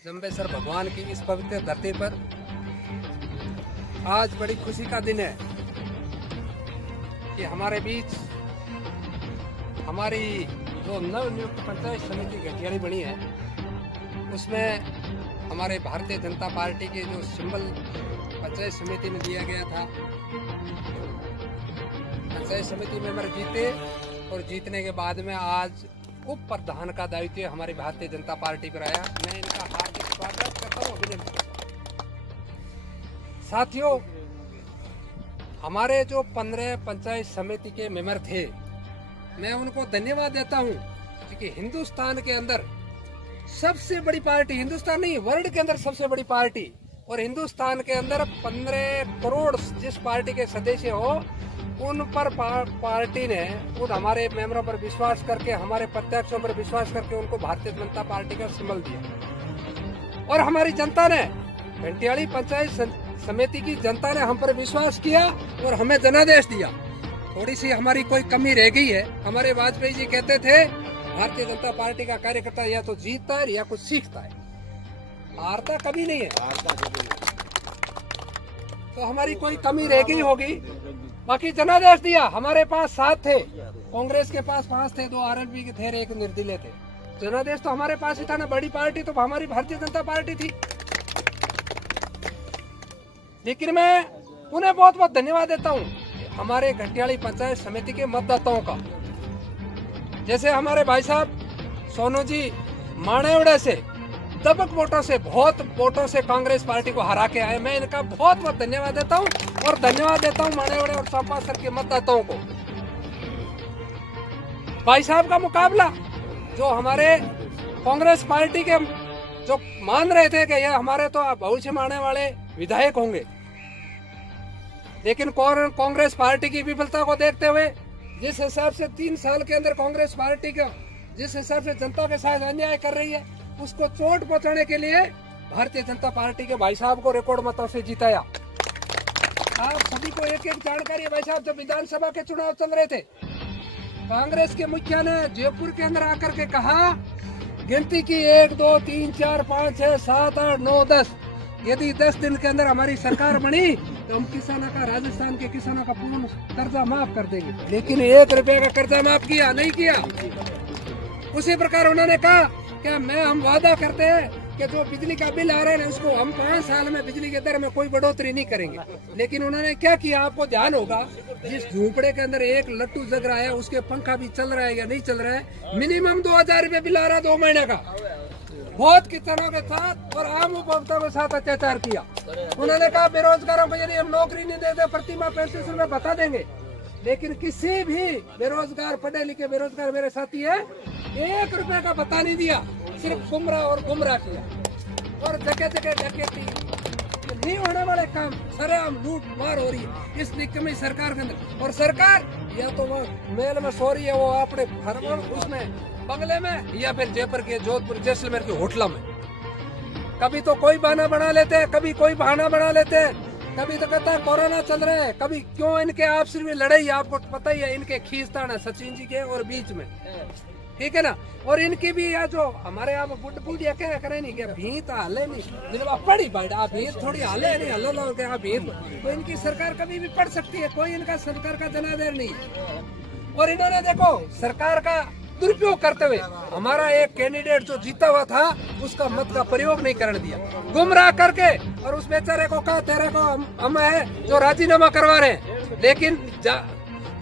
जम्बेश्वर भगवान की इस पवित्र धरती पर आज बड़ी खुशी का दिन है कि हमारे बीच हमारी जो नवनियुक्त पंचायत समिति घटियाली बनी है उसमें हमारे भारतीय जनता पार्टी के जो सिंबल पंचायत समिति में दिया गया था, पंचायत समिति मेंबर जीते और जीतने के बाद में आज उप प्रधान का दायित्व हमारी भारतीय जनता पार्टी पर आया। मैं इनका हार्दिक स्वागत करता हूँ, अभिनंदन करता हूँ। साथियों, हमारे जो 15 पंचायत समिति के मेंबर थे, मैं उनको धन्यवाद देता हूँ क्योंकि हिंदुस्तान के अंदर सबसे बड़ी पार्टी, हिंदुस्तान नहीं वर्ल्ड के अंदर सबसे बड़ी पार्टी, और हिंदुस्तान के अंदर 15 करोड़ जिस पार्टी के सदस्य हो उन पर पार्टी ने उन हमारे मेंबरों पर विश्वास करके, हमारे प्रत्याशियों पर विश्वास करके उनको भारतीय जनता पार्टी का सिंबल दिया। और हमारी जनता ने, घटियाली पंचायत समिति की जनता ने हम पर विश्वास किया और हमें जनादेश दिया। थोड़ी सी हमारी कोई कमी रह गई है। हमारे वाजपेयी जी कहते थे भारतीय जनता पार्टी का कार्यकर्ता या तो जीतता है या कुछ सीखता है, हारता कभी नहीं है। तो हमारी कोई कमी रह गई होगी। बाकी जनादेश दिया, हमारे पास 7 थे, कांग्रेस के पास 5 थे, 2 आरएलपी के थे, 1 निर्दलीय थे। जनादेश तो हमारे पास ही था ना, बड़ी पार्टी तो हमारी भारतीय जनता पार्टी थी। लेकिन मैं उन्हें बहुत बहुत धन्यवाद देता हूँ हमारे घटियाली पंचायत समिति के मतदाताओं का। जैसे हमारे भाई साहब सोनू जी माणेवड़े से दबक वोटों से, बहुत वोटों से कांग्रेस पार्टी को हरा के आए। मैं इनका बहुत बहुत धन्यवाद देता हूं और धन्यवाद देता हूं माणेवड़े और चंपासर के मतदाताओं को। भाई साहब का मुकाबला जो हमारे कांग्रेस पार्टी के जो मान रहे थे कि ये हमारे तो भविष्य में आने वाले विधायक होंगे, लेकिन कांग्रेस पार्टी की विफलता को देखते हुए, जिस हिसाब से 3 साल के अंदर कांग्रेस पार्टी का जिस हिसाब से जनता के साथ अन्याय कर रही है, उसको चोट पहुंचाने के लिए भारतीय जनता पार्टी के भाई साहब को रिकॉर्ड मतों से जिताया। आप सभी को एक एक जानकारी है। भाई साहब जब विधानसभा के चुनाव चल रहे थे, कांग्रेस के मुखिया ने जयपुर के अंदर आकर के कहा, गिनती की 1 2 3 4 5 6 7 8 9 10, यदि 10 दिन के अंदर हमारी सरकार बनी तो हम किसानों का, राजस्थान के किसानों का पूर्ण कर्जा माफ कर देंगे। लेकिन 1 रुपए का कर्जा माफ किया नहीं किया। उसी प्रकार उन्होंने कहा क्या हम वादा करते हैं कि जो बिजली का बिल आ रहा है उसको हम 5 साल में बिजली के दर में कोई बढ़ोतरी नहीं करेंगे। लेकिन उन्होंने क्या किया, आपको ध्यान होगा, जिस झूपड़े के अंदर एक लट्टू जग रहा है उसके पंखा भी चल रहा है या नहीं चल रहा है, मिनिमम 2000 रुपए बिल आ रहा है 2 महीने का। बहुत किसानों के साथ और आम उपभोक्ताओं के साथ अत्याचार किया। उन्होंने कहा बेरोजगारों को यदि हम नौकरी नहीं देते प्रति माह 35 रुपए बता देंगे। लेकिन किसी भी बेरोजगार, पढ़े लिखे बेरोजगार मेरे साथी है, 1 रुपए का बता नहीं दिया, सिर्फ गुमराह किया। और जगह जगह डकैती, नहीं होने वाले काम, सरेआम लूट मार हो रही है इस निकम्मी सरकार के अंदर। और सरकार या तो वो मेल में सो रही है, वो अपने घर में उसमें बंगले में, या फिर जयपुर के, जोधपुर, जैसलमेर के होटलों में। कभी तो कोई बहाना बना लेते हैं, कभी कोई बहाना बना लेते हैं, कभी तो कहता है कोरोना चल रहा है, कभी क्यों इनके आपस में लड़ाई, आपको पता ही है, इनके खींचतान है सचिन जी के और बीच में, ठीक है ना। और इनकी भी या जो हमारे यहाँ बुढ़िया क्या करे नहीं, क्या भीत हाले नहीं, जब पड़ी बैठा भीत थोड़ी हाले नहीं, हल्ला लो क्या भीत, तो इनकी सरकार कभी भी पड़ सकती है, कोई इनका सरकार का जनादेर नहीं। और इन्होंने देखो सरकार का दुरुपयोग करते हुए हमारा एक कैंडिडेट जो जीता हुआ था उसका मत का प्रयोग नहीं करने दिया, गुमराह करके। और उस बेचारे को कहा तेरे को हम है जो राजीनामा करवा रहे हैं, लेकिन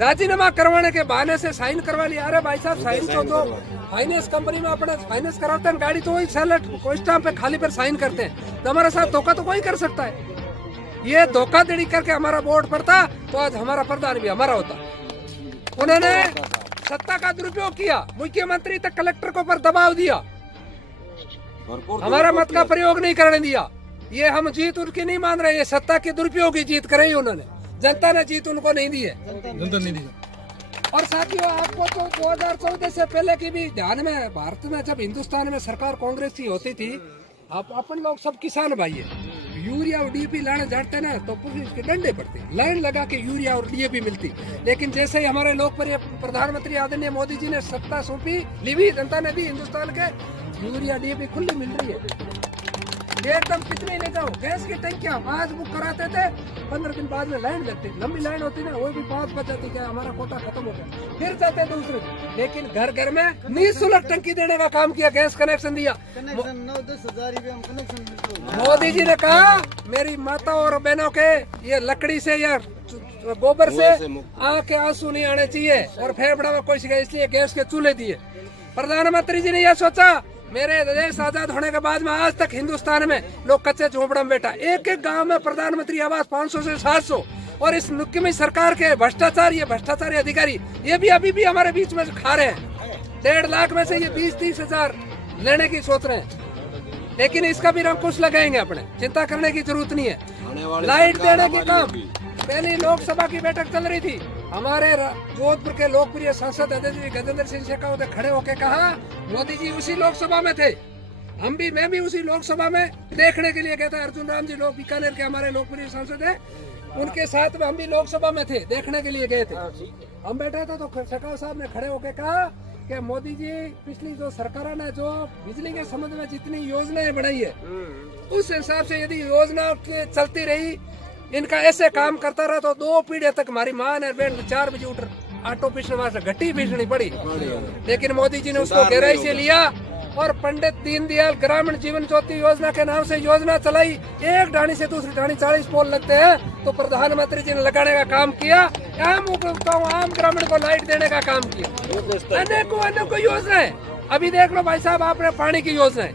राजीनामा करवाने के बहाने से साइन करवा लिया। अरे भाई साहब, साइन तो जो फाइनेंस कंपनी में अपने फाइनेंस कराते हैं गाड़ी, तो वही सैलट कोई स्टाम्प पे खाली पर साइन करते हैं। तो हमारे साथ धोखा तो कोई कर सकता है। ये धोखाधड़ी करके हमारा वोट पड़ता तो आज हमारा प्रधान भी हमारा होता। उन्होंने सत्ता का दुरुपयोग किया, मुख्यमंत्री तक कलेक्टर को पर दबाव दिया, हमारा मत का प्रयोग नहीं करने दिया। ये हम जीत उनकी नहीं मान रहे, ये सत्ता के दुरुपयोग की जीत कराई उन्होंने। जनता ने जीत उनको नहीं दी है, जनता नहीं दी। और साथियों, आपको तो 2014 से पहले की भी ध्यान में, भारत में जब हिंदुस्तान में सरकार कांग्रेस की होती थी, आप अपन लोग सब किसान भाई है, यूरिया और डीएपी लाने जाते ना तो पुलिस के डंडे पड़ते, लाइन लगा के यूरिया और डीएपी मिलती। लेकिन जैसे ही हमारे लोकप्रिय प्रधानमंत्री आदरणीय मोदी जी ने सत्ता सौंपी, लीवी जनता ने दी हिंदुस्तान के, यूरिया डीएपी खुली मिल रही है। एकदम कितनी ले जाओ गैस की टंकियां आज बुक कराते थे, 15 दिन बाद में लाइन लगती, लंबी लाइन होती ना, वो भी 5 बज जाती, क्या हमारा कोटा खत्म हो गया, फिर जाते दूसरे दिन। लेकिन घर घर में निःशुल्क टंकी देने का काम किया, गैस कनेक्शन दिया। 9-10 हजार रुपये हम कनेक्शन। मोदी जी ने कहा मेरी माता और बहनों के ये लकड़ी से या गोबर से आँख के आंसू नहीं आने चाहिए और फेफड़ा में कोई शिकायत, इसलिए गैस के चूल्हे दिए। प्रधानमंत्री जी ने यह सोचा, मेरे देश आजाद होने के बाद में आज तक हिंदुस्तान में लोग कच्चे झोपड़ा में बैठा, एक एक गांव में प्रधानमंत्री आवास 500 से 700। और इस मुख्यमंत्री सरकार के भ्रष्टाचार, ये भ्रष्टाचारी अधिकारी ये भी अभी भी हमारे बीच में खा रहे हैं। 1.5 लाख में से ये 20-30 हजार लेने की सोच रहे हैं, लेकिन इसका भी अंकुश लगाएंगे अपने, चिंता करने की जरूरत नहीं है। लाइट देने के काम, पहली लोकसभा की बैठक चल रही थी, हमारे जोधपुर के लोकप्रिय सांसद गजेंद्र सिंह शेखावत ने खड़े होकर कहा, मोदी जी उसी लोकसभा में थे, मैं भी उसी लोकसभा में देखने के लिए गया था। अर्जुन राम जी लोग बीकानेर के हमारे लोकप्रिय सांसद है, उनके साथ में हम भी लोकसभा में थे, देखने के लिए गए थे। हम बैठे थे तो शेखावत साहब ने खड़े होकर कहा कि मोदी जी पिछली जो सरकार ने जो बिजली के संबंध में जितनी योजनाएं बनाई है, उस हिसाब से यदि योजना चलती रही, इनका ऐसे काम करता रहा तो 2 पीढ़ी तक हमारी माँ ने बहन 4 बजे उठ ऑटो पीछने वास्ते घटी पीसनी पड़ी। लेकिन मोदी जी ने उसको गहराई से लिया और पंडित दीनदयाल ग्रामीण जीवन ज्योति योजना के नाम से योजना चलाई। एक ढाणी से दूसरी ढाणी 40 पोल लगते हैं, तो प्रधानमंत्री जी ने लगाने का काम किया। आम ग्रामीण को लाइट देने का काम किया। अनेकों योजना है। अभी देख लो भाई साहब, आपने पानी की योजना है,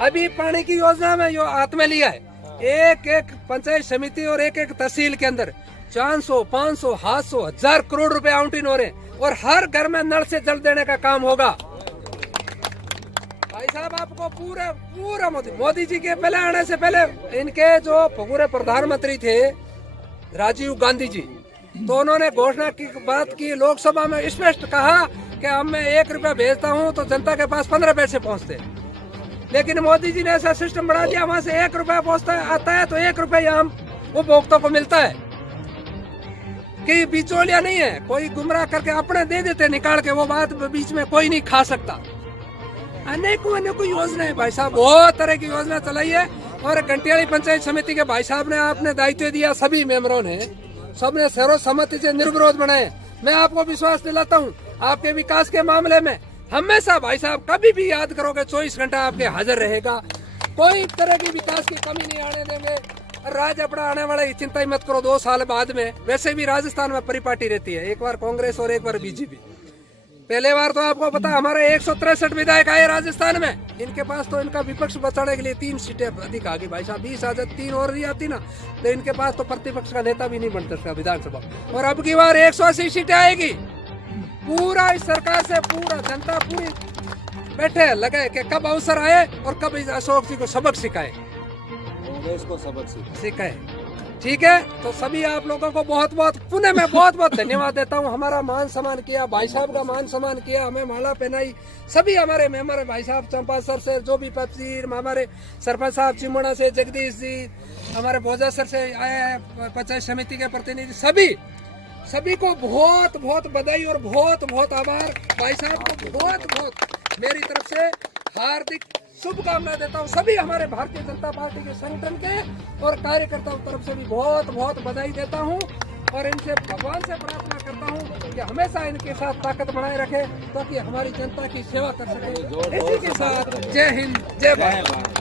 अभी पानी की योजना में जो हाथ में लिया है, एक एक पंचायत समिति और एक एक तहसील के अंदर 400, 500, 700, 1000 करोड़ रुपए आवंटन हो रहे हैं और हर घर में नल से जल देने का काम होगा। भाई साहब आपको पूरा मोदी जी के पहले आने से पहले इनके जो पूरे प्रधानमंत्री थे राजीव गांधी जी, तो उन्होंने घोषणा की बात की, लोकसभा में स्पष्ट कहा कि अब मैं 1 रुपया भेजता हूं तो जनता के पास 15 पैसे पहुंचते हैं। लेकिन मोदी जी ने ऐसा सिस्टम बढ़ा दिया, वहां से 1 रुपया पहुंचता है, आता है तो 1 रुपया आम उपभोक्ता को मिलता है, कि बिचौलिया नहीं है, कोई गुमराह करके अपने दे देते निकाल के, वो बात बीच में कोई नहीं खा सकता। अनेकों योजना है भाई साहब, बहुत तरह की योजना चलाई है। और घंटियाली पंचायत समिति के भाई साहब ने आपने दायित्व दिया, सभी मेंबरों ने, सबने सर्वसम्मति से निर्विरोध बनाए। मैं आपको विश्वास दिलाता हूँ, आपके विकास के मामले में हमेशा भाई साहब कभी भी याद करोगे 24 घंटा आपके हाजिर रहेगा, कोई तरह की विकास की कमी नहीं आने देंगे। राज अपना आने वाला चिंता ही मत करो, 2 साल बाद में वैसे भी राजस्थान में परिपाटी रहती है, एक बार कांग्रेस और एक बार बीजेपी। पहले बार तो आपको पता हमारे 163 विधायक आए राजस्थान में, इनके पास तो इनका विपक्ष बचाने के लिए 3 सीटें अधिक आ गई भाई साहब। 20 आ जाती, 3 और आती ना, तो इनके पास तो प्रतिपक्ष का नेता भी नहीं बन सकता विधानसभा। और अब की बार 180 सीटें आएगी। पूरा इस सरकार से पूरा जनता पूरी बैठे लगे कि कब अवसर आए और कब इस अशोक जी को सबक सिखाए, सिखाए। ठीक है, तो सभी आप लोगों को बहुत पुनः मैं बहुत धन्यवाद देता हूँ। हमारा मान सम्मान किया, भाई साहब का मान सम्मान किया, हमें माला पहनाई, सभी हमारे मेंबर भाई साहब चंपा सर से, जो भी पक्षी, हमारे सरपंच साहब चिमोड़ा से, जगदीश जी, हमारे भोजा सर से आए हैं पंचायत समिति के प्रतिनिधि, सभी को बहुत बधाई और बहुत आभार। भाई साहब को बहुत मेरी तरफ से हार्दिक शुभकामनाएं देता हूं। सभी हमारे भारतीय जनता पार्टी के संगठन के और कार्यकर्ताओं की तरफ से भी बहुत बधाई देता हूं और इनसे भगवान से प्रार्थना करता हूं कि हमेशा इनके साथ ताकत बनाए रखे ताकि हमारी जनता की सेवा कर सके। इसी के साथ जय हिंद, जय भारत।